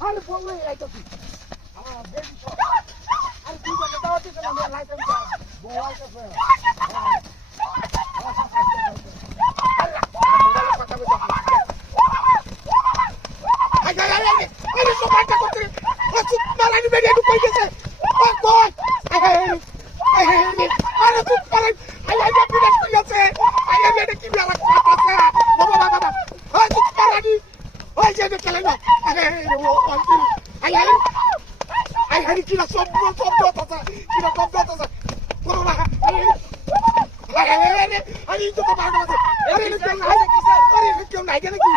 আরে বললে এইটা কি বেশি সব আরে তুই কথা দাও তুই না আমি লাইট আমি বল কাছে আরে সোপাটা করতে ও চুপ মারানি বেরিয়ে ঢুকে গেছে ও কোন আরে চুপ মারানি আই পুলিশ কই আছে আই এটা কি বেলা কথা আছে বাবা বাবা ও চুপ মারানি ওই যে দেখলে না আরে ও আই কি না সব কথা কি না সব কথা বাবা আরে তো বাবা আছে আরে কেউ নাই কেন কি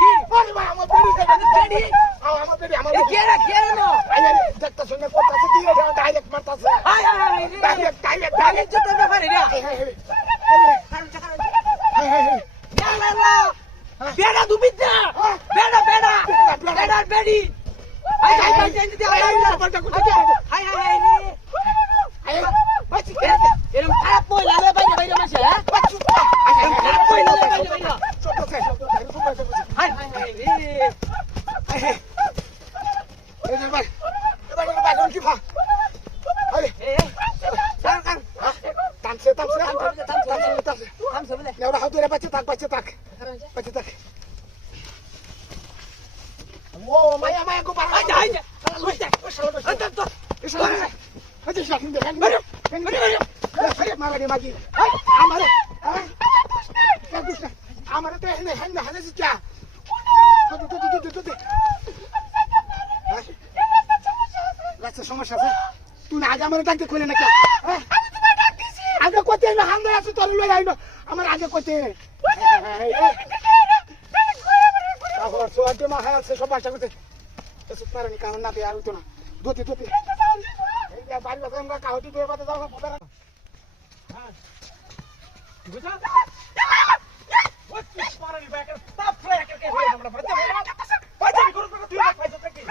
কি আরে বাবা আমার বেরি বেরি আমার বেরি আমার কে না আরে দেখতা শুনে কথা আছে কি ডাইরেক্ট মারতাছে ডাইরেক্ট যেতে না পারে না বেড়া দুবিদা বেড়া বেড়ি আই দিতে পাল্টা করতে হাই রে বাচ্চি কে এরকম খারাপ পয়লা লে বাইরে মাসে হ্যাঁ বাচ্চি এরকম খারাপ পয়লা লে বাইরে ছোট ছে হাই রে এই ভাই কোন কি ভা আরে কার টানছে বলে নেওড়া হাত ধরে বাচ্চা থাক ও মায়া কো পারা আই যা লুইতে তো আচ্ছা শাকিন দে আরে মারা মাগি আমারে তো হেন হানে যা তো রাস্তা সমস্যা আছে তুই না আগে আমার ডাকতে কইলে না কেন আগে কইতে না হান্দে আছে তোর লই আইনো আমার আগে কইতে আহর সোয়াতে মা আছে সব বাসা করতে এসব পারেনি কারণ না আর হইতো না দোতে এই বাড়ি বাসা আমরা কাহতি দিয়ে বাতে যাও পড়া হ্যাঁ বুঝা ওই পারেনি ব্যাক স্টপ ফ্রাই করকে হয়ে আমরা বাতে বাতে করো তুই পাইছো কি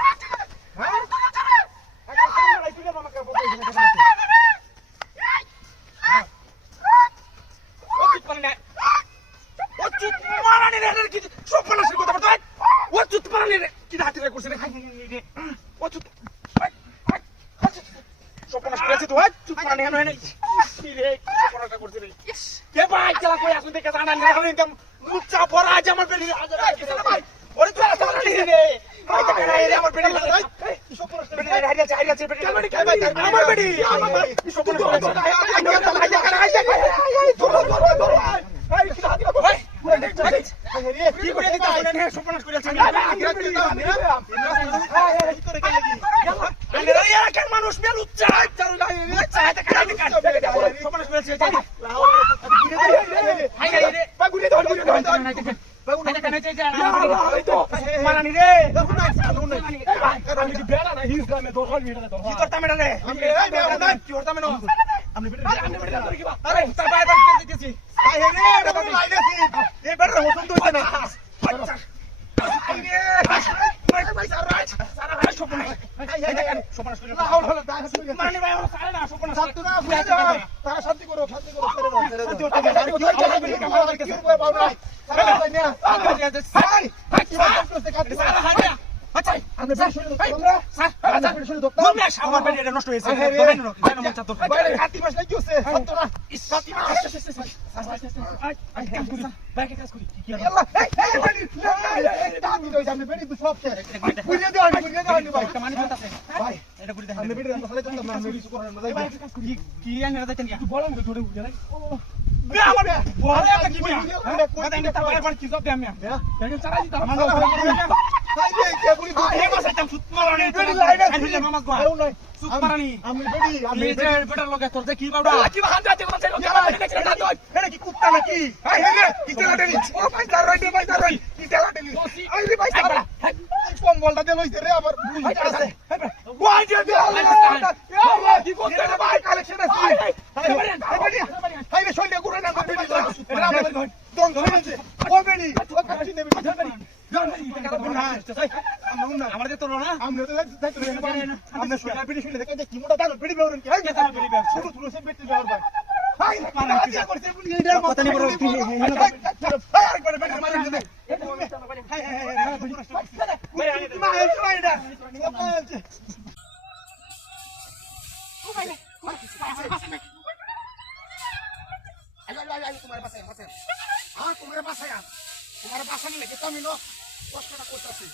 হ্যাঁ একটা সামনে তুই মামা কা বলতে মানুষ মেল উচ্চাই নষ্ট হয়েছে কম্বলটা দিয়ে লইছে রে আবার আমাদের তো না আমরা তো আমরা শুনে শুনে দেখে কি মোটা দাম পেড়ি বেরোন কি হয় শুরু শুরু সে পেড়ি বেরোন ভাই তোমার বাসা নিলে কিন্তু আমি কষ্টটা করতেছি।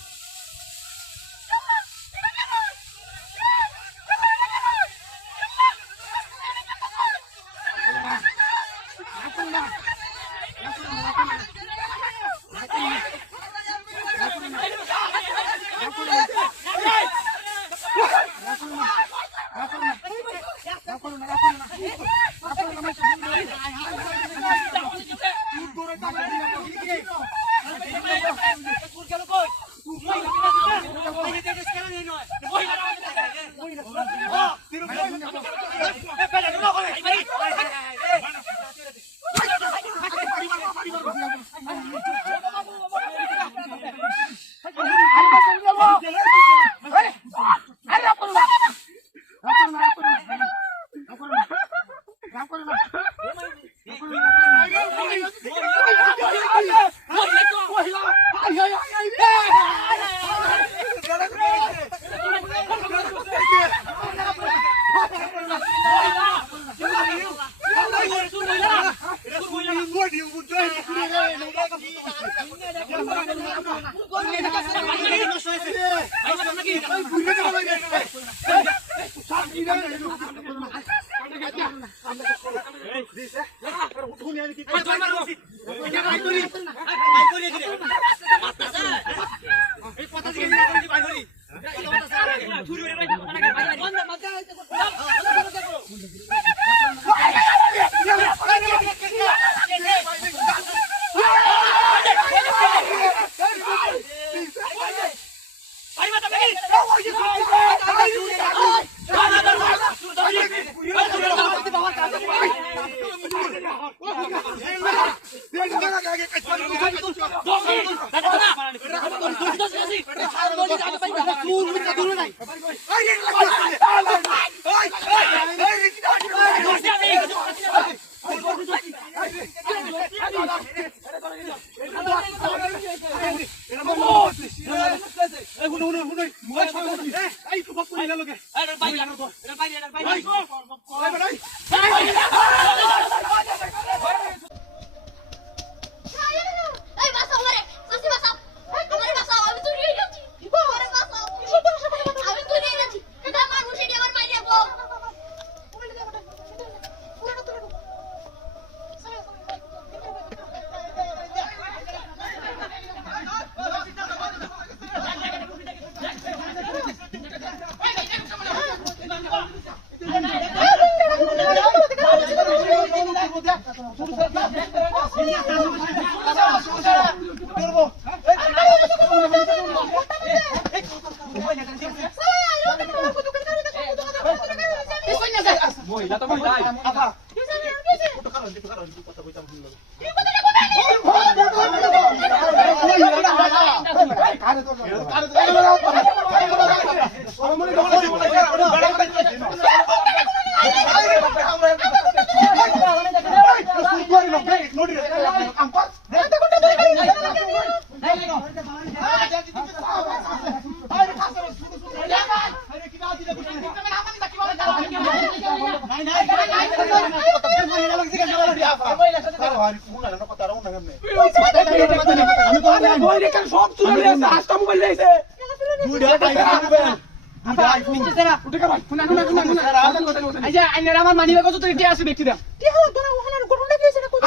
আমার মানি ব্যাগ তো রেটে আছে ব্যক্তি দা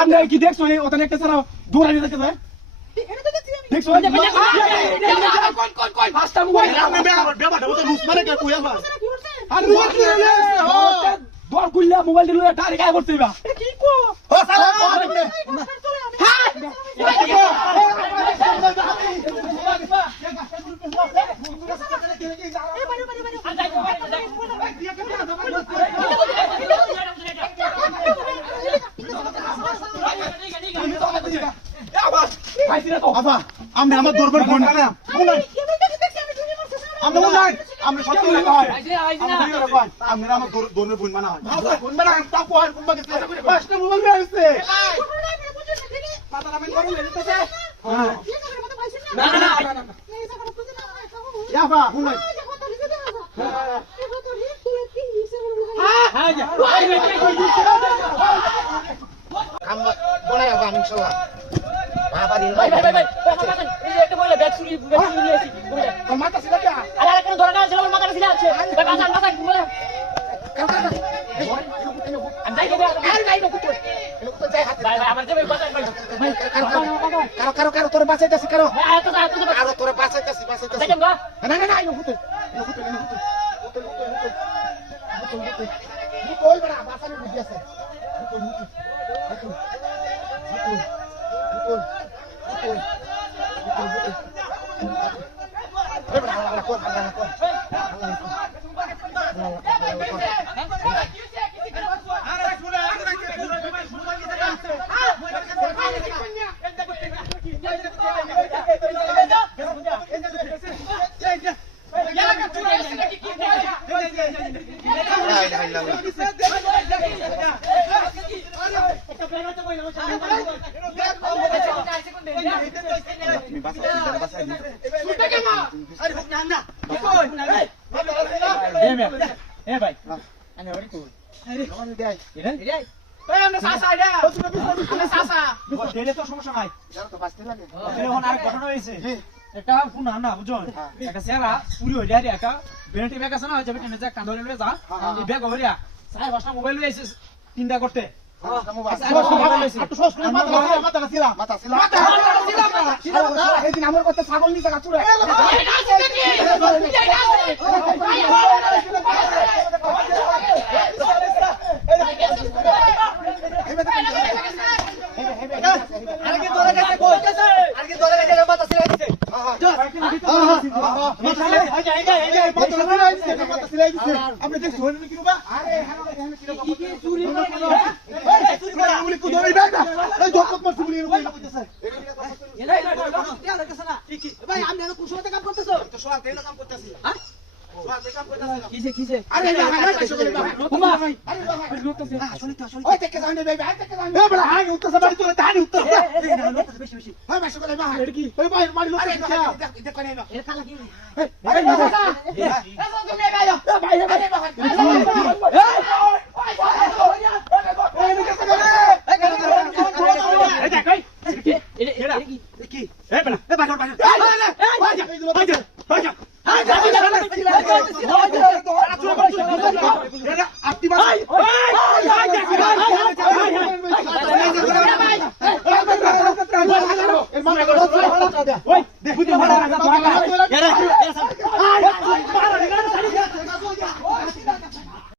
আপনি কি দেখছো ওখানে একটা সারা দৌড়ানি দেখতে যায় দেখছো কোন ফাস্ট মোবাইল আমি ব্যাপারটা তো রুস মানে কে কইয়া বা আর দর গুল্লা মোবাইল দিল টারে গায় করতে বা কি কো ও সালা হ্যাঁ আমি আমার দরবার ফোন না আমরা আমরা সত্য কথা হয় আমরা আমার দোনের বোন মানা হয় বোন মানা তা কোন কোন বাকি ফার্স্ট মোবাইল নিয়ে আসছে মাথা নামেন করুন এদিকে না না না না ইয়াফা হুনাই হ্যাঁ যা কাম বনাই হবে আমি ইনশাআল্লাহ বাবা দিন ভাই এই যে একটা বইলা ব্যাগ চুরি নিয়েছি বইলা মাথা সিলা কে আরে আরে কেন ধরে না ছিল মাথা ছিল আছে ভাই মাথা বলে আমি যাই গেবে আর যাই না কুতো তো যাই হাতে ভাই আমার যাবে বাজার ভাই কারো তোর বাঁচাইতাছি কারো ভাই তো কারো তোর বাঁচাইতাছি দেখেন গা না না না ইনো কুতো ওই বড় বাঁচানো বুদ্ধি আছে এ ভাই আমি ওরে কই আমরা সাসা এটা আমরা সাসা দিলে তো সমস্যা নাই এখন আর ঘটনা হয়েছে একটা ফোন না বুঝছো একটা সেরা চুরি হয়ে যায় একটা বেনেটি ব্যাগ আছে না ওই যাবে টেনে যা কাঁধ ধরে যা এই ব্যাগ হরিয়া সাহেব বাসা মোবাইল লই আইছে তিনটা করতে আমার কথা ছাগল নিচে কাচুরা আপনি দেখছো কিরবা ভাই আমি কুশলতে কাম করতেছো তো সোয়াল তেল কাম করতেছি হ্যাঁ সোয়াল তেল কাম করতেছি কিসে আরে বাবা আরে বাবা লুটতেছে আসলে ওই দেখে যাও নে ভাই দেখে যাও এ বড় হানি উঠতেছে বাড়ি তোরে তানি উঠতেছে বেশি বেশি হয় মাসে করে মা এর কি ওই ভাই মারি লুটতেছে দেখ কোনে না এর খালা কি আরে বাবা এসো তুমি গায়ো ভাই ভাই